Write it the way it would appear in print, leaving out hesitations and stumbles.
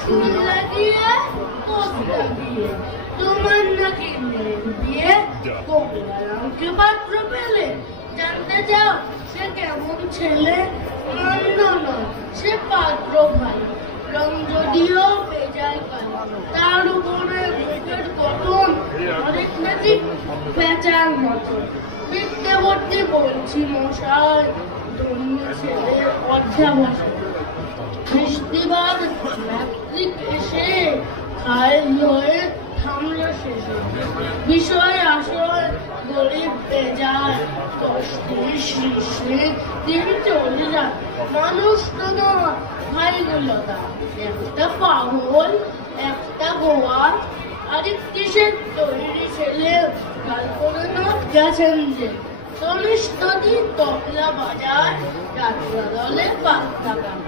ফুল লাগিয়ে কোপ লাগিয়ে তোমার নাকি মেয়ের বিয়ে কমলাকে পাত্র পেলে জানতে চাও সে কেমন ছেলে? মন্দ নয়, সে পাত্র ভালো, রং যদিও বেজায় কালো, তার উপরে মুখের গঠন অনেক নাকি পেঁচার মতন। বিদ্যাবর্তী বলছি মশাই, ধন্য ছেলের অধ্যাবসায়। বৃষ্টিবার ম্যাট্রিক এসে খায় হয়ে থামলো শেষে। বিষয় আসয় গরিব বেজায়, 10 দিন শীর্ষে দিন চলে যায়। মানুষ তো না ভাইগুলো তা, একটা পাগল একটা গোয়াল, আরেক কিসের তৈরি ছেলে গাল করে না গেছেন যে। তনিষ্ঠতি তবলা বাজায়, যাত্রা দলে পাত্তা গান।